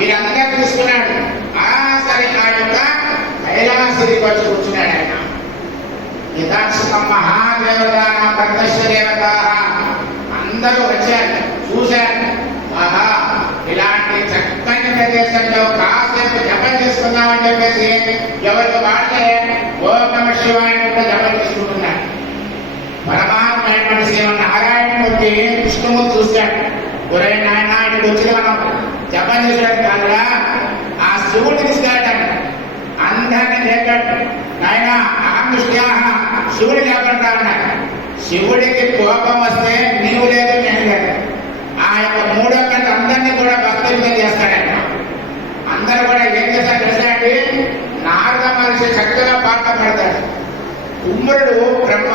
వీరందరూ తీసుకున్నాడు. సరే ఆ యొక్క కైలాసరికి వచ్చి కూర్చున్నాడు ఆయన. యథాక్షితం మహాదేవత ప్రత్యక్ష దేవత అందరూ వచ్చారు, చూశారు. ఆహా, ఇలాంటి చక్కని ప్రదేశంలో కాసేపు జపం చేసుకుందామని చెప్పేసి ఎవరికి వాళ్ళే ఓం నమః శివాయ జపం చేసుకుంటున్నారు. పరమాత్మైనటువంటి శ్రీమన్నారాయణమూర్తి కృష్ణమూర్తి చూశాడు. ఒరే నాయన, ఆయనకు వచ్చిన మనం జపం చేసాడు కాదురా, ఆ శివుడిని తీసుకెళ్ళాడు. అందరినీ లేపాడు. నాయన అహం దృష్ట్యా శివుడు లేకుండా అన్నాడు. శివుడికి కోపం వస్తే నీవు లేదు, నేను లేదు. ఆ యొక్క మూడో కంట అందరినీ కూడా భక్తులుగా చేస్తాడంట. అందరూ కూడా ఏం చేశారు తెలుసాండి, నారద మనిషి చక్కగా పాట పడతాడు. కుమ్ముడు బ్రహ్మ